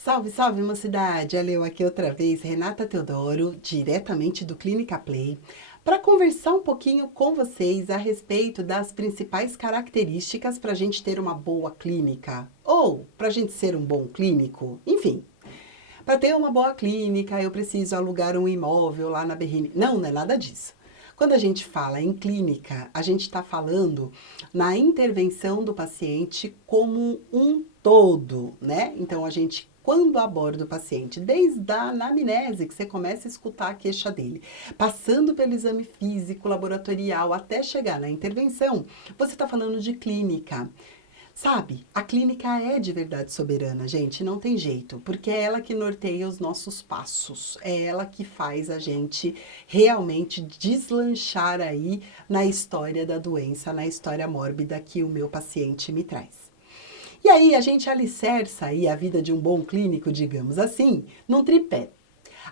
Salve, salve, mocidade! Olha eu aqui outra vez, Renata Teodoro, diretamente do Clínica Play, para conversar um pouquinho com vocês a respeito das principais características para a gente ter uma boa clínica, ou para a gente ser um bom clínico, enfim. Para ter uma boa clínica, eu preciso alugar um imóvel lá na Berrini. Não, não é nada disso. Quando a gente fala em clínica, a gente está falando na intervenção do paciente como um todo, né? Então, a gente, quando aborda o paciente, desde a anamnese, que você começa a escutar a queixa dele, passando pelo exame físico, laboratorial, até chegar na intervenção, você está falando de clínica. Sabe, a clínica é de verdade soberana, gente, não tem jeito, porque é ela que norteia os nossos passos, é ela que faz a gente realmente deslanchar aí na história da doença, na história mórbida que o meu paciente me traz. E aí a gente alicerça aí a vida de um bom clínico, digamos assim, num tripé.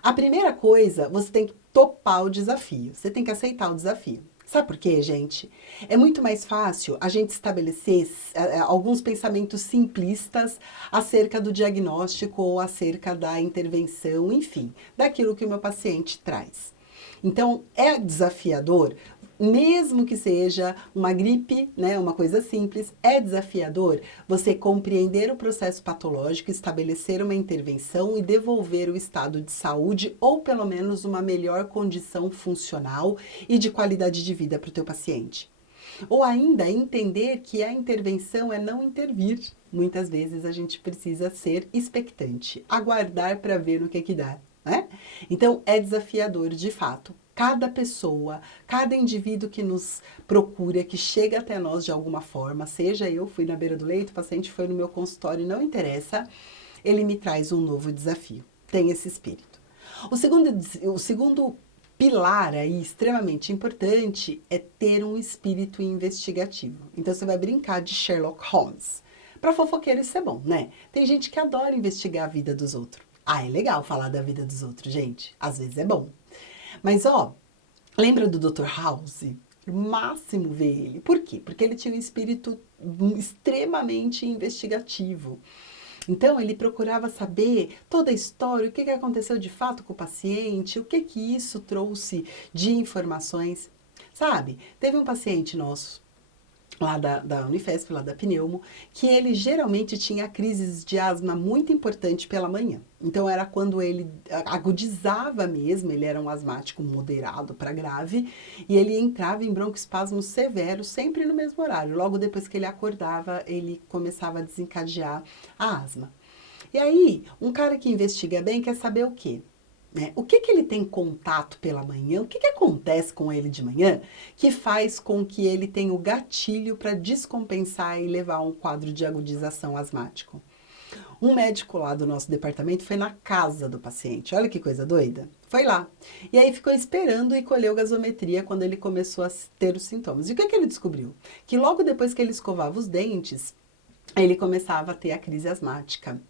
A primeira coisa, você tem que topar o desafio, você tem que aceitar o desafio. Sabe por quê, gente? É muito mais fácil a gente estabelecer alguns pensamentos simplistas acerca do diagnóstico ou acerca da intervenção, enfim, daquilo que o meu paciente traz. Então, é desafiador, mesmo que seja uma gripe, né, uma coisa simples, é desafiador você compreender o processo patológico, estabelecer uma intervenção e devolver o estado de saúde ou pelo menos uma melhor condição funcional e de qualidade de vida para o teu paciente. Ou ainda entender que a intervenção é não intervir. Muitas vezes a gente precisa ser expectante, aguardar para ver o que dá, né? Então é desafiador de fato. Cada pessoa, cada indivíduo que nos procura, que chega até nós de alguma forma, seja eu fui na beira do leito, o paciente foi no meu consultório, não interessa, ele me traz um novo desafio. Tem esse espírito. O segundo pilar aí extremamente importante é ter um espírito investigativo. Então você vai brincar de Sherlock Holmes. Para fofoqueiro isso é bom, né? Tem gente que adora investigar a vida dos outros. Ah, é legal falar da vida dos outros, gente. Às vezes é bom. Mas ó, lembra do Dr. House? Máximo ver ele. Por quê? Porque ele tinha um espírito extremamente investigativo. Então, ele procurava saber toda a história, o que aconteceu de fato com o paciente, o que isso trouxe de informações. Sabe, teve um paciente nosso, lá da Unifesp, lá da Pneumo, que ele geralmente tinha crises de asma muito importante pela manhã. Então, era quando ele agudizava mesmo, ele era um asmático moderado para grave, e ele entrava em broncoespasmo severo, sempre no mesmo horário. Logo depois que ele acordava, ele começava a desencadear a asma. E aí, um cara que investiga bem quer saber o quê? Né? O que ele tem contato pela manhã? O que acontece com ele de manhã que faz com que ele tenha o gatilho para descompensar e levar a um quadro de agudização asmático? Um médico lá do nosso departamento foi na casa do paciente. Olha que coisa doida. Foi lá. E aí ficou esperando e colheu gasometria quando ele começou a ter os sintomas. E o que ele descobriu? Que logo depois que ele escovava os dentes, ele começava a ter a crise asmática.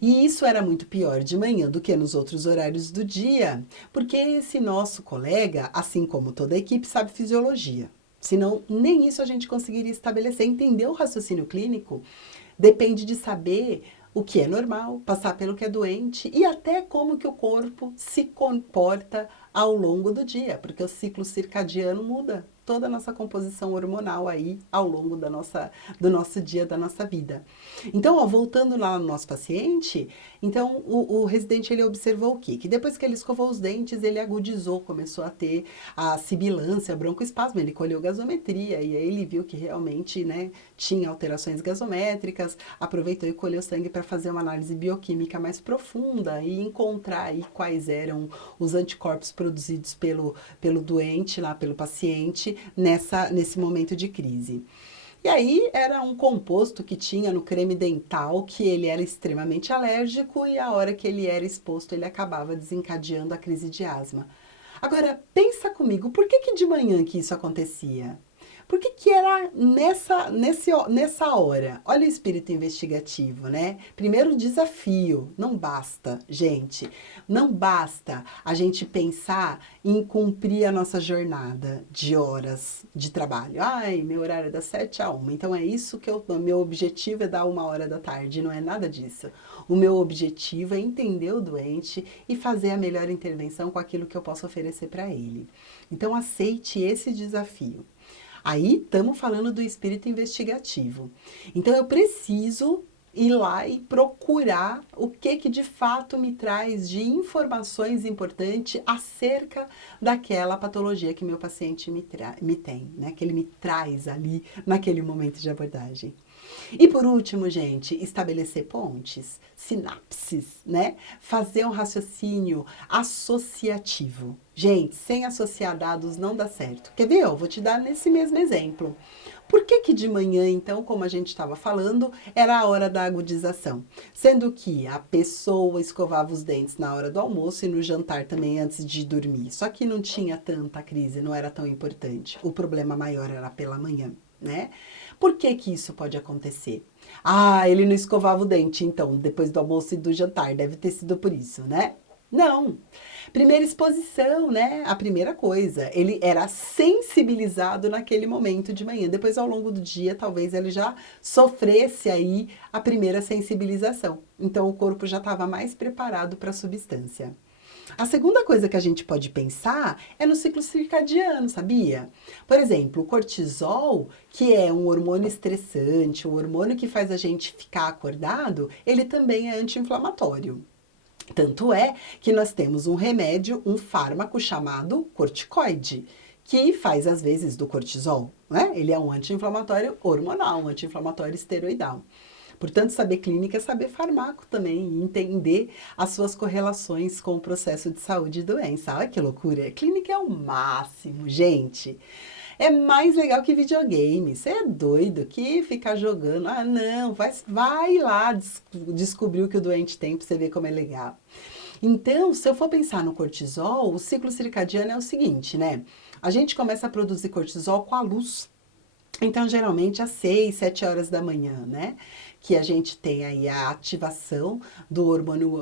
E isso era muito pior de manhã do que nos outros horários do dia, porque esse nosso colega, assim como toda a equipe, sabe fisiologia. Senão, nem isso a gente conseguiria estabelecer. Entender o raciocínio clínico depende de saber o que é normal, passar pelo que é doente e até como que o corpo se comporta ao longo do dia, porque o ciclo circadiano muda toda a nossa composição hormonal aí ao longo do nosso dia, da nossa vida. Então, ó, voltando lá no nosso paciente, então o residente ele observou o quê? Que depois que ele escovou os dentes, ele agudizou, começou a ter a sibilância, broncoespasmo, ele colheu gasometria e aí ele viu que realmente, né, tinha alterações gasométricas, aproveitou e colheu sangue para fazer uma análise bioquímica mais profunda e encontrar aí quais eram os anticorpos produzidos pelo doente lá, pelo paciente, nesse momento de crise. E aí era um composto que tinha no creme dental que ele era extremamente alérgico e a hora que ele era exposto ele acabava desencadeando a crise de asma. Agora, pensa comigo, por que de manhã que isso acontecia? Por que que era nessa hora? Olha o espírito investigativo, né? Primeiro desafio, não basta, gente, não basta a gente pensar em cumprir a nossa jornada de horas de trabalho. Ai, meu horário é das 7 a 1, então é isso que meu objetivo é dar 1 hora da tarde, não é nada disso. O meu objetivo é entender o doente e fazer a melhor intervenção com aquilo que eu posso oferecer para ele. Então aceite esse desafio. Aí estamos falando do espírito investigativo. Então eu preciso ir lá e procurar o que de fato me traz de informações importantes acerca daquela patologia que meu paciente me tem, né? Que ele me traz ali naquele momento de abordagem. E por último, gente, estabelecer pontes, sinapses, né? Fazer um raciocínio associativo. Gente, sem associar dados não dá certo. Quer ver? Eu vou te dar nesse mesmo exemplo. Por que que de manhã, então, como a gente estava falando, era a hora da agudização? Sendo que a pessoa escovava os dentes na hora do almoço e no jantar também antes de dormir. Só que não tinha tanta crise, não era tão importante. O problema maior era pela manhã, né? Por que que isso pode acontecer? Ah, ele não escovava o dente, então, depois do almoço e do jantar. Deve ter sido por isso, né? Não. Primeira exposição, né? A primeira coisa. Ele era sensibilizado naquele momento de manhã. Depois, ao longo do dia, talvez ele já sofresse aí a primeira sensibilização. Então, o corpo já estava mais preparado para a substância. A segunda coisa que a gente pode pensar é no ciclo circadiano, sabia? Por exemplo, o cortisol, que é um hormônio estressante, um hormônio que faz a gente ficar acordado, ele também é anti-inflamatório. Tanto é que nós temos um remédio, um fármaco chamado corticoide, que faz às vezes do cortisol, né? Ele é um anti-inflamatório hormonal, um anti-inflamatório esteroidal. Portanto, saber clínica é saber farmaco também, e entender as suas correlações com o processo de saúde e doença. Olha que loucura! Clínica é o máximo, gente. É mais legal que videogame. Você é doido que ficar jogando. Ah, não, vai lá descobrir o que o doente tem para você ver como é legal. Então, se eu for pensar no cortisol, o ciclo circadiano é o seguinte, né? A gente começa a produzir cortisol com a luz. Então, geralmente, às 6, 7 horas da manhã, né? Que a gente tem aí a ativação do hormônio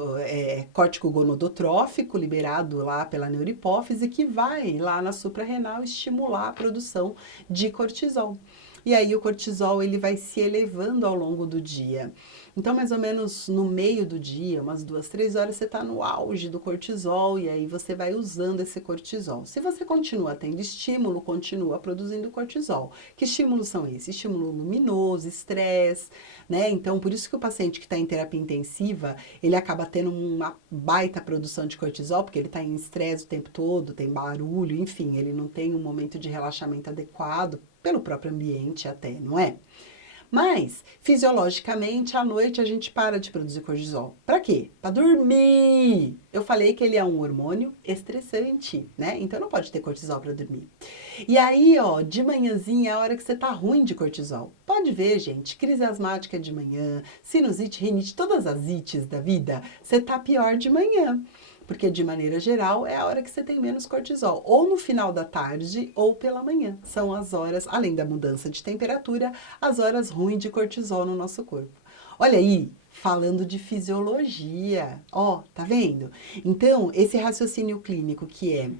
corticogonadotrófico, liberado lá pela neurohipófise, que vai lá na suprarrenal estimular a produção de cortisol. E aí o cortisol ele vai se elevando ao longo do dia. Então, mais ou menos no meio do dia, umas 2, 3 horas, você está no auge do cortisol e aí você vai usando esse cortisol. Se você continua tendo estímulo, continua produzindo cortisol. Que estímulos são esses? Estímulo luminoso, estresse, né? Então, por isso que o paciente que está em terapia intensiva, ele acaba tendo uma baita produção de cortisol, porque ele está em estresse o tempo todo, tem barulho, enfim, ele não tem um momento de relaxamento adequado, pelo próprio ambiente até, não é? Mas, fisiologicamente, à noite a gente para de produzir cortisol. Para quê? Para dormir! Eu falei que ele é um hormônio estressante, né? Então não pode ter cortisol para dormir. E aí, ó, de manhãzinha é a hora que você tá ruim de cortisol. Pode ver, gente, crise asmática de manhã, sinusite, rinite, todas as ites da vida, você tá pior de manhã. Porque, de maneira geral, é a hora que você tem menos cortisol. Ou no final da tarde ou pela manhã. São as horas, além da mudança de temperatura, as horas ruins de cortisol no nosso corpo. Olha aí, falando de fisiologia. Ó, tá vendo? Então, esse raciocínio clínico que é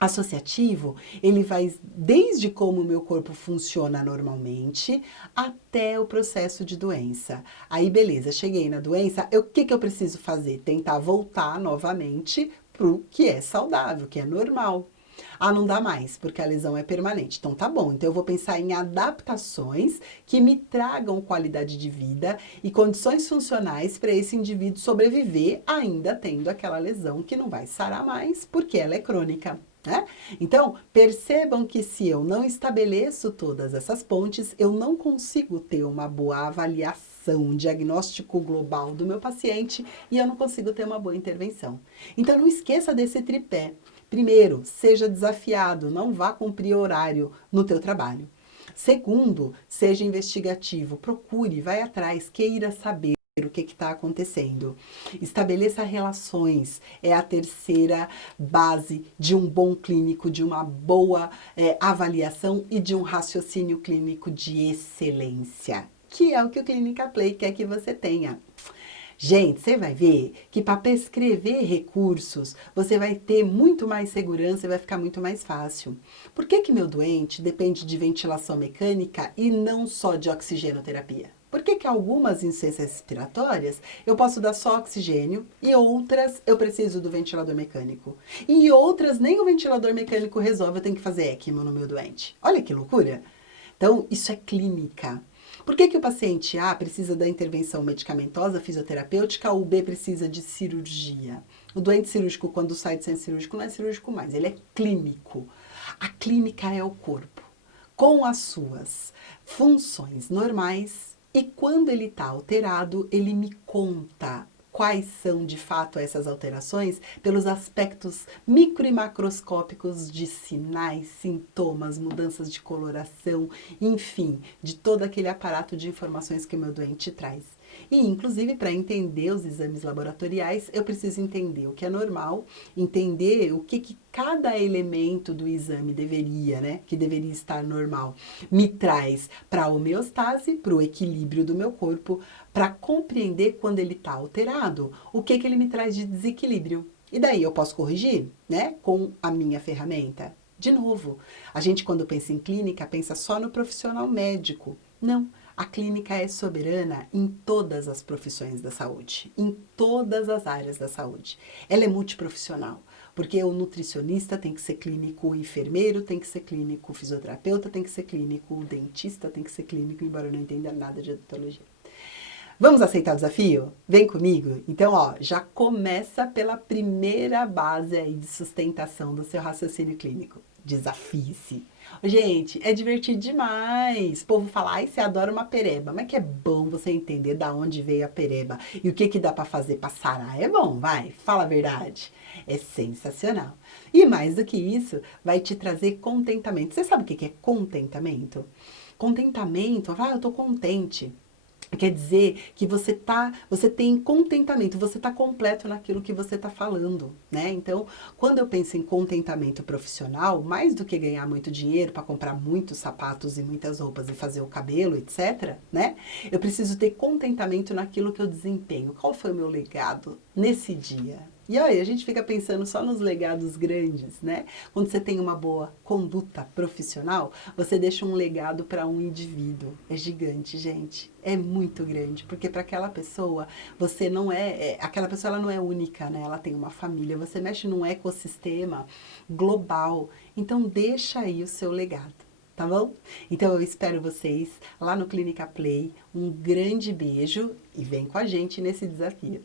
associativo, ele vai desde como o meu corpo funciona normalmente até o processo de doença. Aí, beleza, cheguei na doença, o que eu preciso fazer? Tentar voltar novamente pro que é saudável, que é normal. Ah, não dá mais, porque a lesão é permanente. Então tá bom, então eu vou pensar em adaptações que me tragam qualidade de vida e condições funcionais para esse indivíduo sobreviver, ainda tendo aquela lesão que não vai sarar mais, porque ela é crônica. Né? Então, percebam que se eu não estabeleço todas essas pontes, eu não consigo ter uma boa avaliação, um diagnóstico global do meu paciente e eu não consigo ter uma boa intervenção. Então, não esqueça desse tripé. Primeiro, seja desafiado, não vá cumprir horário no teu trabalho. Segundo, seja investigativo, procure, vai atrás, queira saber. o que está acontecendo. Estabeleça relações, é a terceira base de um bom clínico, de uma boa avaliação e de um raciocínio clínico de excelência, que é o que o Clínica Play quer que você tenha. Gente, você vai ver que para prescrever recursos, você vai ter muito mais segurança e vai ficar muito mais fácil. Por que que meu doente depende de ventilação mecânica e não só de oxigenoterapia? Por que que algumas insuficiências respiratórias eu posso dar só oxigênio e outras eu preciso do ventilador mecânico? E outras nem o ventilador mecânico resolve, eu tenho que fazer ECMO no meu doente. Olha que loucura! Então, isso é clínica. Por que que o paciente A precisa da intervenção medicamentosa, fisioterapêutica, ou o B precisa de cirurgia? O doente cirúrgico, quando sai de centro cirúrgico, não é cirúrgico mais, ele é clínico. A clínica é o corpo, com as suas funções normais, e quando ele está alterado, ele me conta quais são de fato essas alterações pelos aspectos micro e macroscópicos de sinais, sintomas, mudanças de coloração, enfim, de todo aquele aparato de informações que o meu doente traz. E, inclusive, para entender os exames laboratoriais, eu preciso entender o que é normal, entender o que cada elemento do exame deveria, né, que deveria estar normal, me traz para a homeostase, para o equilíbrio do meu corpo, para compreender quando ele está alterado, o que ele me traz de desequilíbrio. E daí eu posso corrigir, né, com a minha ferramenta. De novo, a gente quando pensa em clínica, pensa só no profissional médico. Não, a clínica é soberana em todas as profissões da saúde, em todas as áreas da saúde. Ela é multiprofissional, porque o nutricionista tem que ser clínico, o enfermeiro tem que ser clínico, o fisioterapeuta tem que ser clínico, o dentista tem que ser clínico, embora eu não entenda nada de odontologia. Vamos aceitar o desafio? Vem comigo? Então, ó, já começa pela primeira base aí de sustentação do seu raciocínio clínico. Desafie-se. Gente, é divertido demais. O povo fala, ai, você adora uma pereba. Mas que é bom você entender da onde veio a pereba. E o que dá para fazer para sarar. É bom, vai, fala a verdade. É sensacional. E mais do que isso, vai te trazer contentamento. Você sabe o que é contentamento? Contentamento, eu tô contente. Quer dizer que você tem contentamento, você está completo naquilo que você está falando, né? Então, quando eu penso em contentamento profissional, mais do que ganhar muito dinheiro para comprar muitos sapatos e muitas roupas e fazer o cabelo, etc., né? Eu preciso ter contentamento naquilo que eu desempenho. Qual foi o meu legado nesse dia? E olha, a gente fica pensando só nos legados grandes, né? Quando você tem uma boa conduta profissional, você deixa um legado para um indivíduo. É gigante, gente. É muito grande, porque para aquela pessoa, você não aquela pessoa ela não é única, né? Ela tem uma família, você mexe num ecossistema global. Então deixa aí o seu legado. Tá bom? Então eu espero vocês lá no Clínica Play. Um grande beijo e vem com a gente nesse desafio.